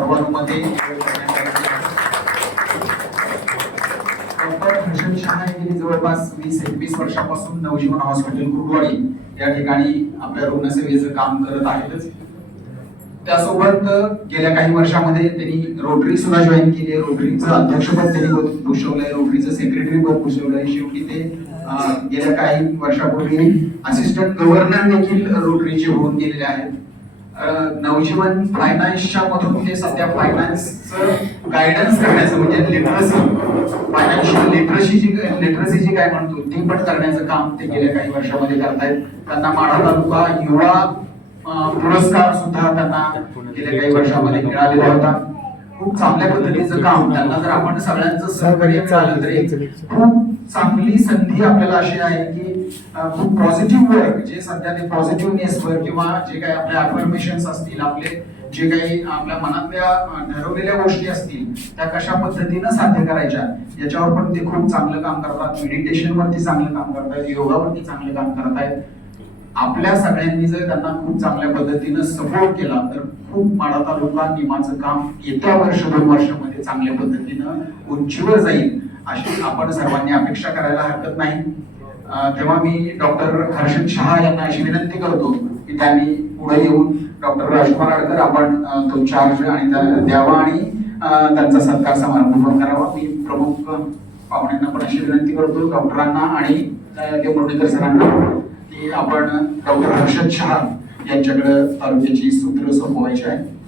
सर्वानुमते doctor Harshad Shah यांनी जवळपास 20-21 वर्षापासून नवजीवन हॉस्पिटल कुर्डवाडी या ठिकाणी आपल्या रुग्णसेवेचं काम करत आहेतच. त्यासोबत गेल्या काही वर्षामध्ये त्यांनी रोटरी सुद्धा जॉईन केली आहे. रोटरीचं अध्यक्षपद त्यांनी भूषवलंय, रोटरीचं सेक्रेटरी पद भूषवलंय. शेवटी ते गेल्या काही वर्षापूर्वी असिस्टंट गव्हर्नर देखील रोटरीचे होऊन गेलेले आहेत. नवजीवन फायनान्सच्या मधून ते सध्या फायनान्सचं गायडन्स करण्याचं म्हणजे लिटरसी, फायनान्शियल लिटरसी जी काय म्हणतो ती पण करण्याचं काम ते गेल्या काही वर्षामध्ये करतायत. त्यांना माढा तालुका युवा पुरस्कार सुद्धा त्यांना गेल्या काही वर्षामध्ये मिळालेला होता. खूप चांगल्या पद्धतीचं काम त्यांना जर आपण सगळ्यांचं सहकार्य मिळालं तर खूप चांगली संधी आपल्याला अशी आहे की खूप पॉझिटिव्ह वर्क जे सध्या ते पॉझिटिव्हनेस वर किंवा जे काही आपल्या अफर्मेशन्स असतील, आपले जे काही आपल्या मनातल्या ठरवलेल्या गोष्टी असतील त्या कशा पद्धतीनं साध्य करायच्या याच्यावर पण ते खूप चांगलं काम करतात. मेडिटेशन वरती चांगलं काम करतायत, योगावरती चांगलं काम करतायत. आपल्या सगळ्यांनी जर त्यांना खूप चांगल्या पद्धतीनं सपोर्ट केला तर खूप माढा तालुका निमाचं काम येत्या वर्ष 2 वर्षामध्ये चांगल्या पद्धतीनं उंचीवर जाईल अशी आपण सर्वांनी अपेक्षा करायला हरकत नाही. तेव्हा मी डॉक्टर हर्षद शहा यांना अशी विनंती करतो की त्यांनी पुढे येऊन डॉक्टर राजकुमार आडकर आपण तो चार्ज आणि द्यावा आणि त्यांचा सत्कार समारंभ करावा. मी प्रमुख पाहुण्यांना पण अशी विनंती करतो, डॉक्टरांना आणि डेपुटी सरांना, की आपण डॉक्टर हर्षद शहा यांच्याकडे तालुक्याची सूत्र सोपवायची आहे.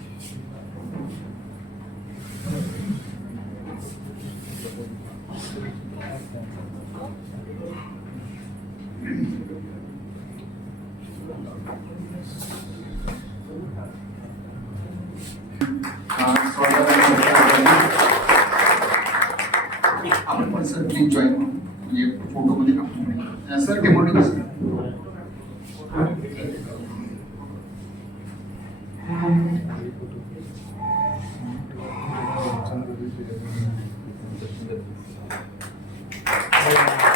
आपण पण सर प्लीज जॉईन म्हणजे फोटो मध्ये sir demonic sir Thank you.